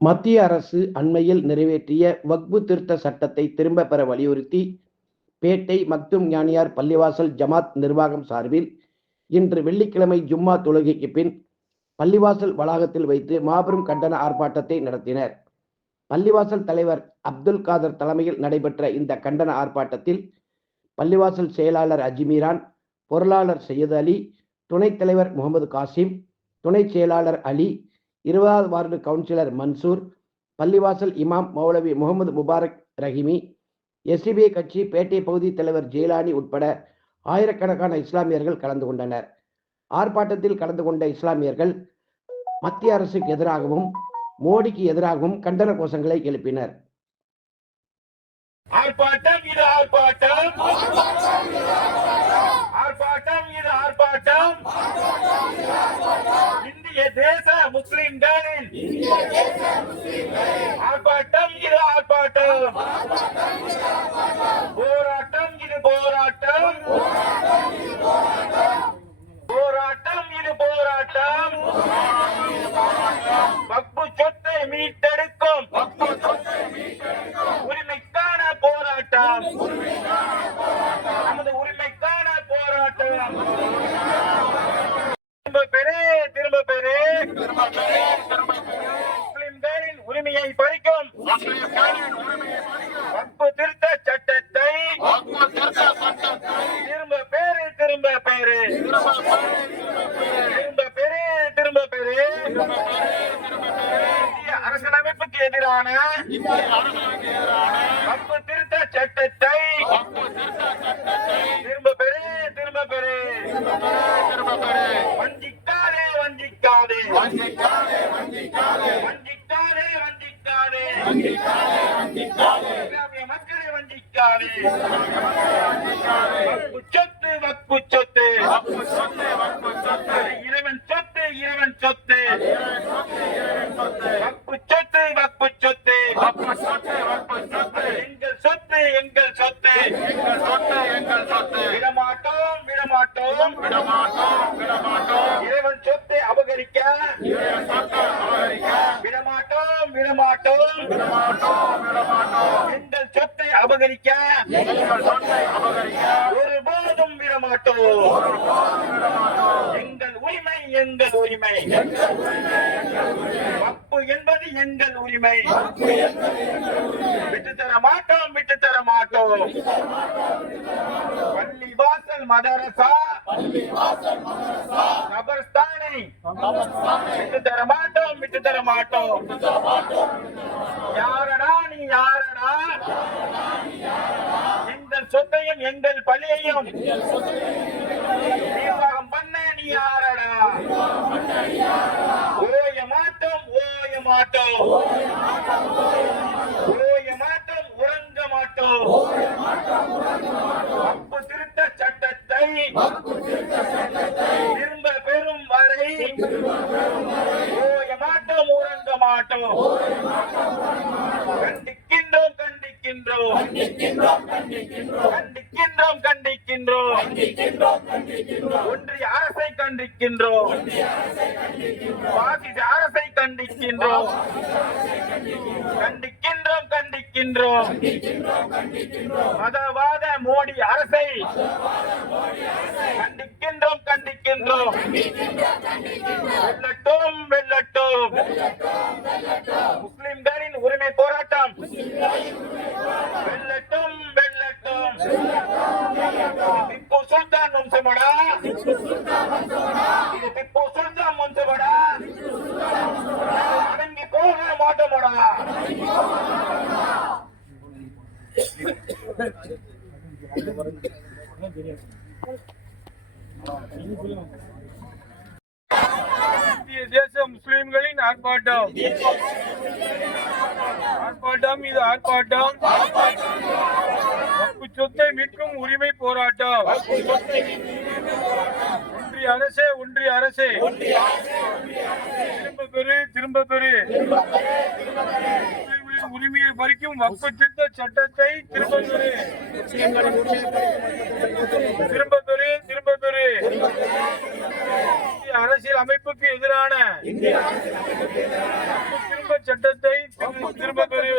மத்திய அரசு அண்மையில் நிறைவேற்றிய வக்ஃபு திருத்த சட்டத்தை திரும்பப் பெற வலியுறுத்தி பேட்டை மக்தும் ஞானியார் பள்ளிவாசல் ஜமாத் நிர்வாகம் சார்பில் இன்று வெள்ளிக்கிழமை ஜும்மா தொழுகைக்கு பின் பள்ளிவாசல் வளாகத்தில் வைத்து மாபெரும் கண்டன ஆர்ப்பாட்டத்தை நடத்தினர். பள்ளிவாசல் தலைவர் அப்துல் காதர் தலைமையில் நடைபெற்ற இந்த கண்டன ஆர்ப்பாட்டத்தில் பள்ளிவாசல் செயலாளர் அஜ்மீரான், பொருளாளர் சையது அலி, துணைத் தலைவர் முகமது காசிம், துணை செயலாளர் அலி, 20வது வார்டு கவுன்சிலர் மன்சூர், பள்ளிவாசல் இமாம் மௌலவி முகமது முபாரக் ரஹிமி, எஸ்டிபிஐ கட்சி பேட்டை பகுதி தலைவர் ஜெயலானி உட்பட ஆயிரக்கணக்கான இஸ்லாமியர்கள் கலந்து கொண்டனர். ஆர்ப்பாட்டத்தில் கலந்து கொண்ட இஸ்லாமியர்கள் மத்திய அரசுக்கு எதிராகவும் மோடிக்கு எதிராகவும் கண்டன கோஷங்களை எழுப்பினர். ஆர்ப்பாட்டம் இது ஆர்ப்பாட்டம், ஆர்ப்பாட்டம் இது ஆர்ப்பாட்டம், இந்திய தேச முஸ்லிம்களின் ஆர்ப்பாட்டம் இது ஆர்ப்பாட்டம், போராட்டம் இது போராட்டம், போராட்டம் இது போராட்டம், வக்ஃபு சொத்தை மீட்டெடுக்கும் உரிமைக்கான போராட்டம், நமது உரிமைக்கான போராட்டம். திரும்ப பெறு, திரும்ப பெறு, முஸ்லிம்களின் உரிமையை பறிக்கும் வக்ஃபு திருத்த சட்டத்தை திரும்ப பெறு, திரும்ப பெறு, திரும்ப பெறு, திரும்ப பெறு. இந்திய அரசியலமைப்புக்கு எதிரான வக்ஃபு திருத்த சட்டத்தை திரும்ப பெறு, திரும்ப பெறு, வஞ்சிக்காதே, வஞ்சிக்காதே, வஞ்சிக்காதே, வஞ்சிக்காதே, இஸ்லாமிய மக்களை வஞ்சிக்காதே. வக்ஃபு சொத்து, வக்ஃபு சொத்து, இறைவன் சொத்து, இறைவன் சொத்து, வக்ஃபு சொத்து, வக்ஃபு சொத்து, எங்கள் சொத்து, எங்கள் சொத்து, விடமாட்டோம், விடமாட்டோம், இறைவன் சொத்தை அபகரிக்க விடமாட்டோம், விடமாட்டோம், எங்கள் சொத்தை அபகரிக்க ஒருபோதும் விடமாட்டோம். எங்கள் உரிமை, எங்கள் உரிமை, வக்ஃபு என்பது எங்கள் உரிமை, விட்டுத்தர மாட்டோம், விட்டுத்தர மாட்டோம். பள்ளி வாசல் மதரசா கபர்ஸ்தானை விட்டுத்தர மாட்டோம், விட்டுத்தர மாட்டோம். யாரடா நீ, யாரடா எங்கள் சொத்தையும் எங்கள் பள்ளியையும் நிர்வாகம் பண்ண நீ யாரடா? ஓய மாட்டோம், ஓய மாட்டோம், ஓய மாட்டோம், உறங்க மாட்டோம். வக்ஃபு திருத்த சட்டத்தை திரும்ப பெறும் வரை ஓய மாட்டோம், உறங்க மாட்டோம். கண்டிக்கின்றோம், கண்டிக்கின்றோம், கண்டிக்கின்றோம், கண்டிக்கின்றோம், ஒன்றிய அரசை கண்டிக்கின்றோம், பாசிச அரசை கண்டிக்கின்றோம், கண்டிக்கின்றோம், கண்டிக்கின்றோம், மதவாத மோடி அரசை கண்டிக்கின்றோம், கண்டிக்கின்றோம். வெல்லட்டும், வெல்லட்டும் முஸ்லிம்களின் உரிமை போராட்டம், வெல்லட்டும், வெல்லட்டும். திப்பு சுல்தான் வம்சமடா, இது திப்பு சுல்தான் வம்சமடா, அடங்கி போக மாட்டோமடா. இந்திய தேச முஸ்லிம்களின் ஆர்ப்பாட்டம், ஆர்ப்பாட்டம் இது ஆர்ப்பாட்டம், வக்ஃபு சொத்தை மீட்கும் உரிமை போராட்டம். ஒன்றிய அரசே, ஒன்றிய அரசே திரும்ப பெறு, திரும்ப பெறு, முஸ்லிம்களின் உரிமையை பறிக்கும் வக்ஃபு திருத்த சட்டத்தை திரும்ப பெறு, திரும்ப பெறு, திரும்ப பெறு. அரசியல் அமைப்புக்கு எதிரான திரும்ப சட்டத்தை திரும்ப பெறு